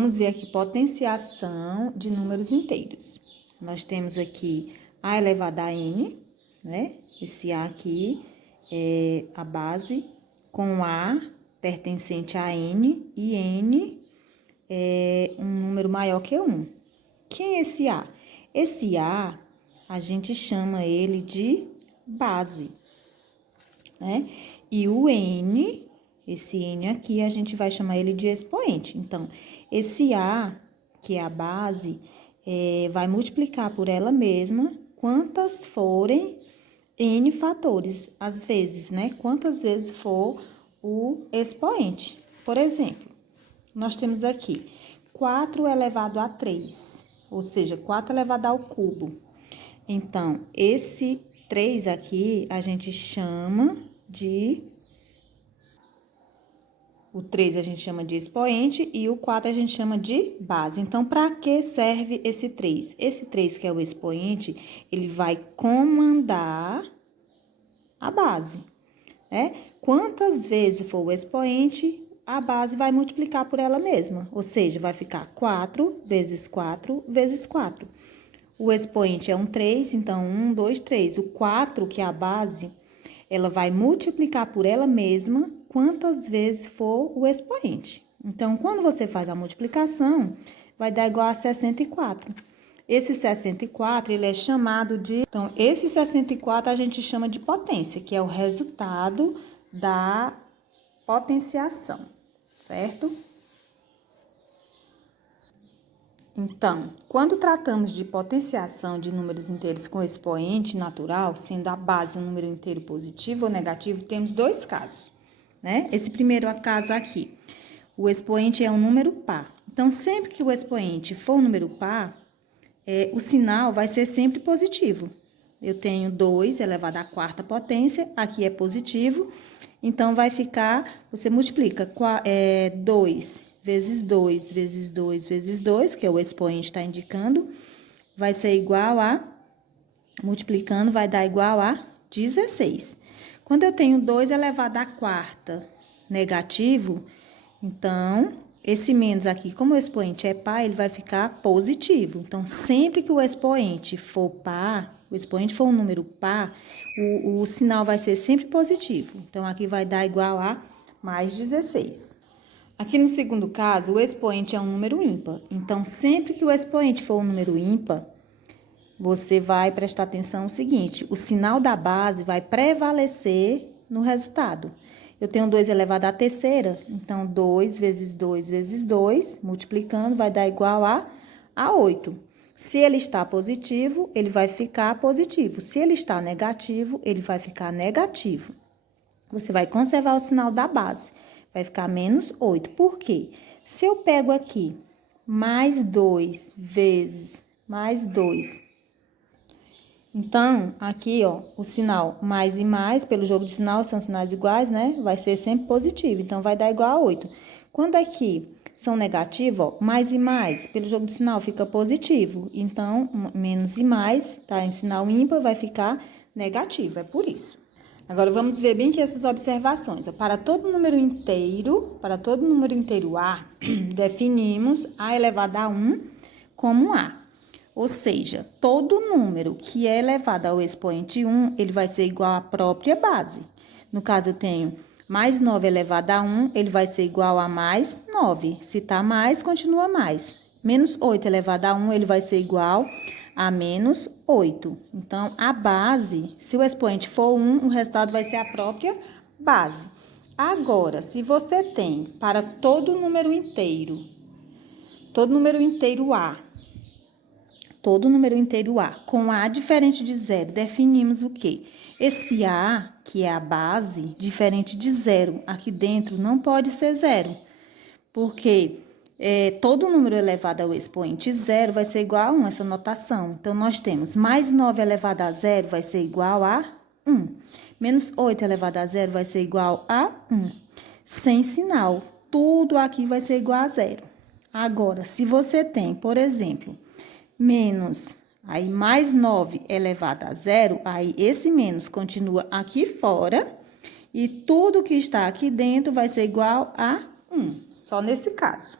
vamos ver aqui potenciação de números inteiros. Nós temos aqui A elevado a N, né? Esse A aqui é a base com A pertencente a N e N é um número maior que 1. Quem é esse A? Esse A, a gente chama ele de base, né? E o N, esse N aqui, a gente vai chamar ele de expoente. Então, esse A, que é a base, vai multiplicar por ela mesma quantas forem N fatores, às vezes, né? Quantas vezes for o expoente. Por exemplo, nós temos aqui 4 elevado a 3, ou seja, 4 elevado ao cubo. Então, esse 3 aqui, a gente chama de... O 3 a gente chama de expoente e o 4 a gente chama de base. Então, para que serve esse 3? Esse 3, que é o expoente, ele vai comandar a base, né? Quantas vezes for o expoente, a base vai multiplicar por ela mesma. Ou seja, vai ficar 4 vezes 4 vezes 4. O expoente é um 3, então 1, 2, 3. O 4, que é a base, ela vai multiplicar por ela mesma quantas vezes for o expoente. Então, quando você faz a multiplicação, vai dar igual a 64. Esse 64, ele é chamado de... Então, esse 64 a gente chama de potência, que é o resultado da potenciação, certo? Então, quando tratamos de potenciação de números inteiros com expoente natural, sendo a base um número inteiro positivo ou negativo, temos dois casos, né? Esse primeiro caso aqui, o expoente é um número par. Então, sempre que o expoente for um número par, o sinal vai ser sempre positivo. Eu tenho 2 elevado à quarta potência, aqui é positivo, então vai ficar, você multiplica 2 vezes 2 vezes 2 vezes 2, que é o expoente está indicando, vai ser igual a, multiplicando, vai dar igual a 16. Quando eu tenho 2 elevado à quarta negativo, então, esse menos aqui, como o expoente é par, ele vai ficar positivo. Então, sempre que o expoente for par, o expoente for um número par, o sinal vai ser sempre positivo. Então, aqui vai dar igual a mais 16. Aqui no segundo caso, o expoente é um número ímpar. Então, sempre que o expoente for um número ímpar, você vai prestar atenção no seguinte, o sinal da base vai prevalecer no resultado. Eu tenho 2 elevado à terceira, então 2 vezes 2 vezes 2, multiplicando, vai dar igual a 8. Se ele está positivo, ele vai ficar positivo. Se ele está negativo, ele vai ficar negativo. Você vai conservar o sinal da base, vai ficar menos 8. Por quê? Se eu pego aqui mais 2 vezes mais 2... Então, aqui, ó, o sinal mais e mais, pelo jogo de sinal, são sinais iguais, né? Vai ser sempre positivo, então vai dar igual a 8. Quando aqui são negativos, ó, mais e mais, pelo jogo de sinal, fica positivo. Então, menos e mais, tá? Em sinal ímpar, vai ficar negativo, é por isso. Agora, vamos ver bem aqui essas observações. Para todo número inteiro A, definimos A elevado a 1 como A. Ou seja, todo número que é elevado ao expoente 1, ele vai ser igual à própria base. No caso, eu tenho mais 9 elevado a 1, ele vai ser igual a mais 9. Se tá mais, continua mais. Menos 8 elevado a 1, ele vai ser igual a menos 8. Então, a base, se o expoente for 1, o resultado vai ser a própria base. Agora, se você tem para todo número inteiro A, todo número inteiro A, com A diferente de zero, definimos o quê? Esse A, que é a base, diferente de zero, aqui dentro não pode ser zero, porque todo número elevado ao expoente zero vai ser igual a 1, essa notação. Então, nós temos mais 9 elevado a zero vai ser igual a 1. Menos 8 elevado a zero vai ser igual a 1. Sem sinal, tudo aqui vai ser igual a zero. Agora, se você tem, por exemplo, menos, aí mais 9 elevado a zero, aí esse menos continua aqui fora e tudo que está aqui dentro vai ser igual a 1, só nesse caso.